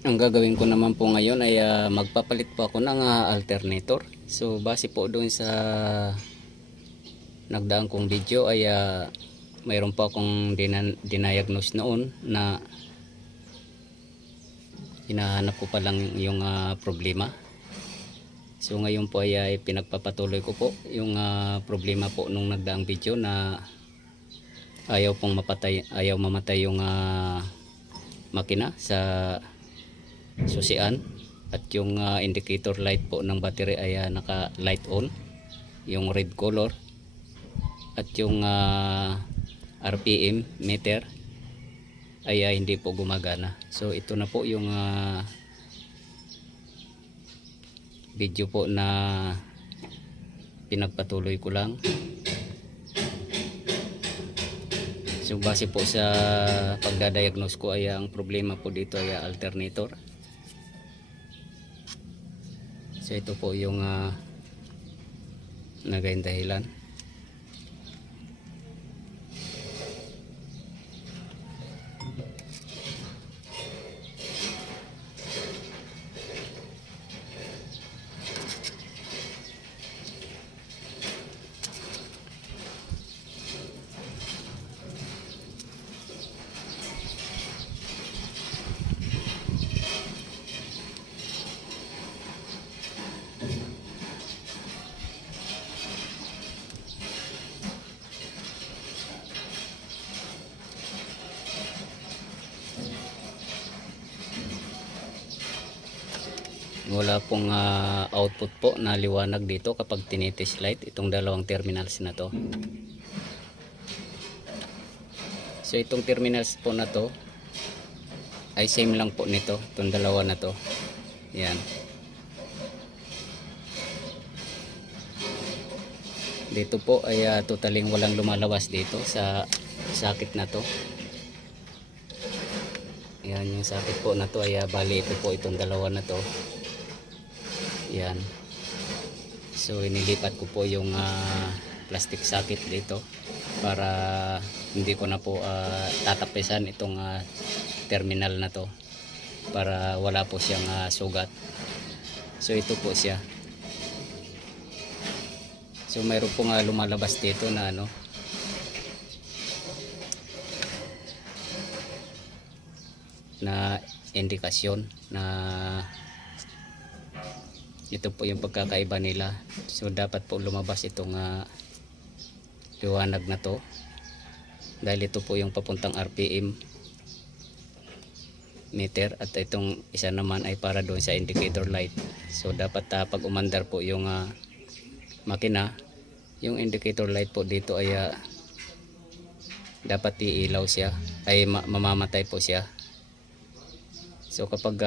Ang gagawin ko naman po ngayon ay magpapalit po ako ng alternator. So base po doon sa nagdaan kong video ay mayroon pa akong diniagnose noon na hinahanap ko pa lang yung problema. So ngayon po ay pinagpapatuloy ko po yung problema po nung nagdaang video na ayaw mamatay yung makina sa susian, at yung indicator light po ng battery ay naka light on, yung red color, at yung RPM meter ay hindi po gumagana. So ito na po yung video po na pinagpatuloy ko lang. So base po sa pagdadiagnose ko ay ang problema po dito ay alternator. So ito po yung naging dahilan. Wala pong output po na liwanag dito kapag tinitest light itong dalawang terminals na to. So itong terminals po na to ay same lang po nito, itong dalawa na to. Yan. Dito po ay totaling walang lumalabas dito sa sakit na to. Yan, yung sakit po na to ay bali ito po itong dalawa na to. Yan. So inilipat ko po yung plastic socket dito para hindi ko na po tatapisan itong terminal na to, para wala po siyang sugat. So ito po siya. So mayroon po lumalabas dito na na indikasyon na ito po yung pagkakaiba nila. So dapat po lumabas itong liwanag na to, dahil ito po yung papuntang RPM meter, at itong isa naman ay para doon sa indicator light. So dapat pag umandar po yung makina, yung indicator light po dito ay dapat iilaw siya, ay mamamatay po siya. So kapag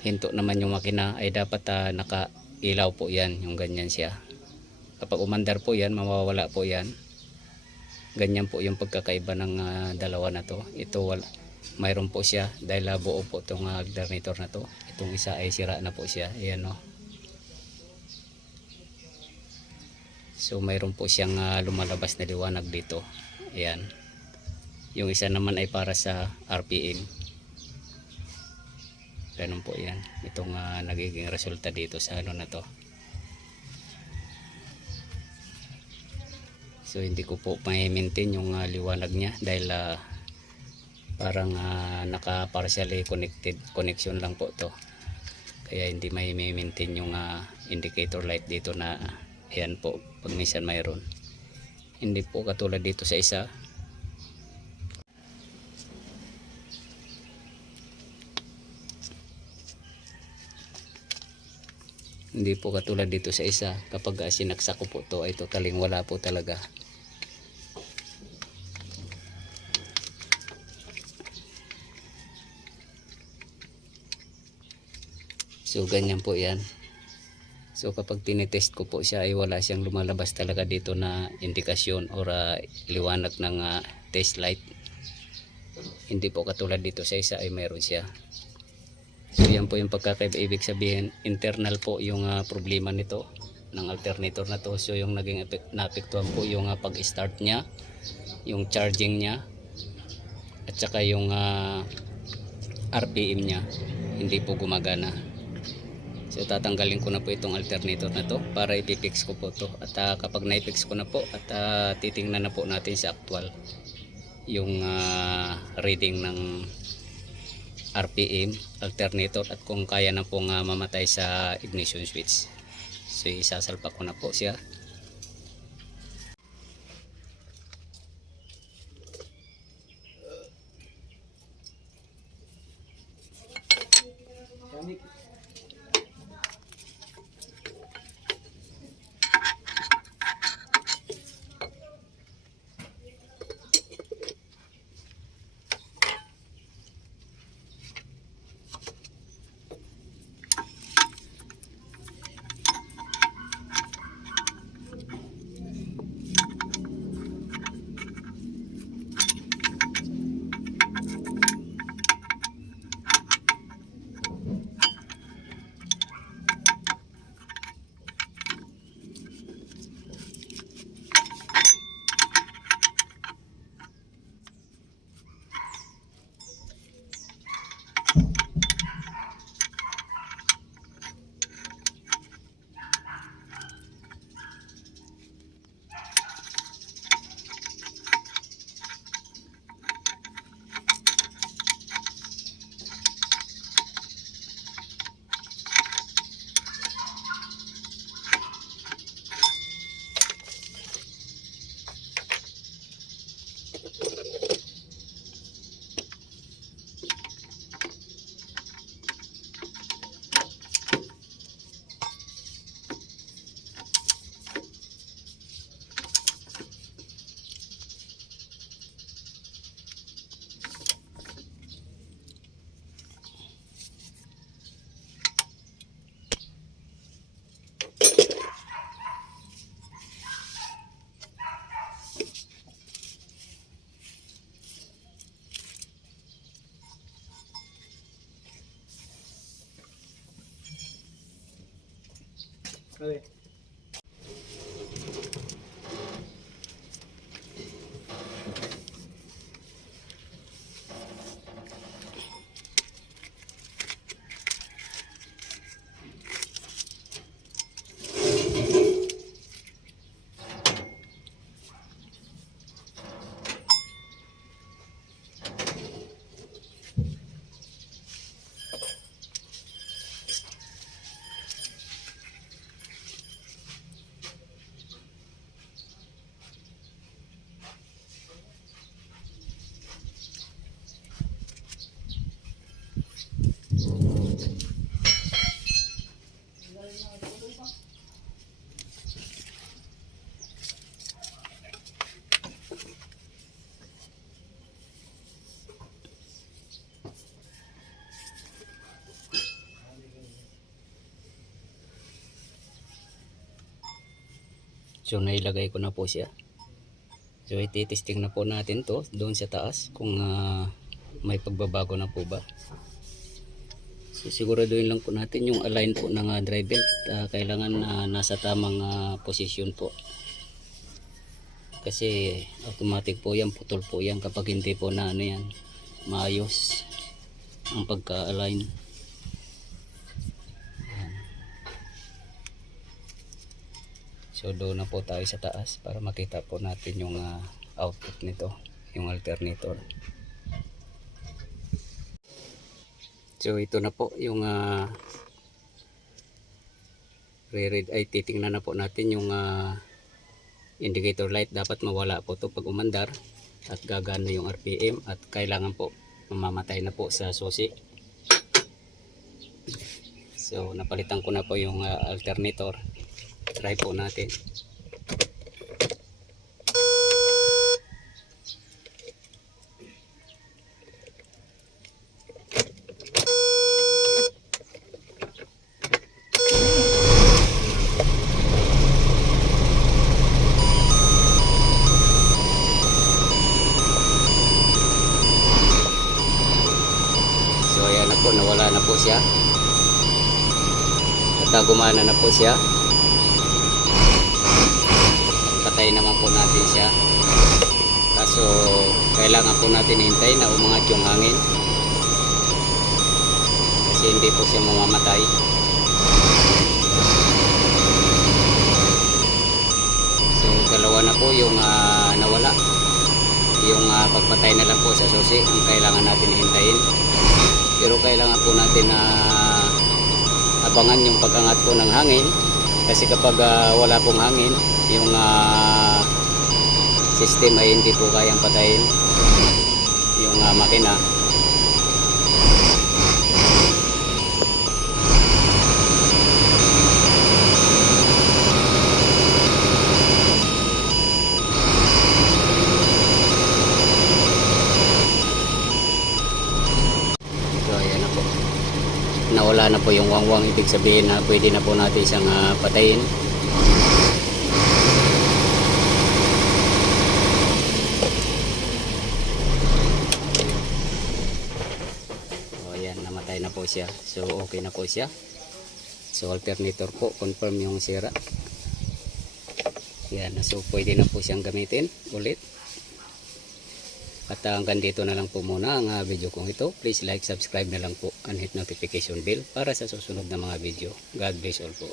hinto naman yung makina ay dapat nakailaw po yan, yung ganyan siya. Kapag umandar po yan, mawawala po yan. Ganyan po yung pagkakaiba ng dalawa na to. Ito mayroon po siya dahil buo po itong alternator na to. Itong isa ay sira na po siya. Ayan o. So mayroon po siyang lumalabas na liwanag dito. Ayan. Yung isa naman ay para sa RPM. Ganun po yan. Itong nagiging resulta dito sa na to. So hindi ko po ma-maintain yung liwanag niya dahil parang naka partially connection lang po to. Kaya hindi may maintain yung indicator light dito na ayan po, pag minsan mayroon. Hindi po katulad dito sa isa. Hindi po katulad dito sa isa, kapag sinaksak ko po to ay totaling wala po talaga. So ganyan po yan. So kapag tinitest ko po siya ay wala siyang lumalabas talaga dito na indikasyon or liwanag ng test light. Hindi po katulad dito sa isa ay mayroon siya. So yan po yung pagkakaiba. Ibig sabihin internal po yung problema nito ng alternator na to. So yung naging naapektuhan po yung pag-start niya, yung charging niya, at saka yung RPM nya hindi po gumagana. So tatanggalin ko na po itong alternator na to para ipipix ko po to. At kapag na-fix ko na po at titingnan na po natin sa actual yung reading ng RPM alternator at kung kaya na pong mamatay sa ignition switch. So isasalpak ko na po siya. Okay. So nailagay ko na po siya. So ititesting na po natin to doon sa taas kung may pagbabago na po ba. So siguraduhin lang po natin yung align po ng drive belt. Kailangan nasa tamang posisyon po. Kasi automatic po yan, putol po yan kapag hindi po na ano yan, maayos ang pagka-align. So doon na po tayo sa taas para makita po natin yung output nito, yung alternator. So ito na po yung re-read ay titingnan na po natin yung indicator light. Dapat mawala po to pag umandar at gagana yung RPM at kailangan po mamamatay na po sa susi. So napalitan ko na po yung alternator. Try po natin. So ayan na po, nawala na po siya. At gumana na po siya. Patay naman po natin siya. Kaso kailangan po natin hintay na umangat yung hangin. kasi hindi po siya mamamatay. So dalawa na po yung nawala. Yung pagpatay na lang po sa susi ang kailangan natin hintayin. Pero kailangan po natin abangan yung pag-angat po ng hangin, kasi kapag wala pong hangin, yung system ay hindi po kayang patayin yung makina. So ayan na po, nawala na po yung wangwang, ibig sabihin na pwede na po natin siyang patayin. O ayan, namatay na po siya. So okay na po siya. So alternator po, confirm yung sira. Yan, so pwede na po siyang gamitin ulit. At hanggang dito na lang po muna ang video kong ito. Please like, subscribe na lang po and hit notification bell para sa susunod na mga video. God bless all po.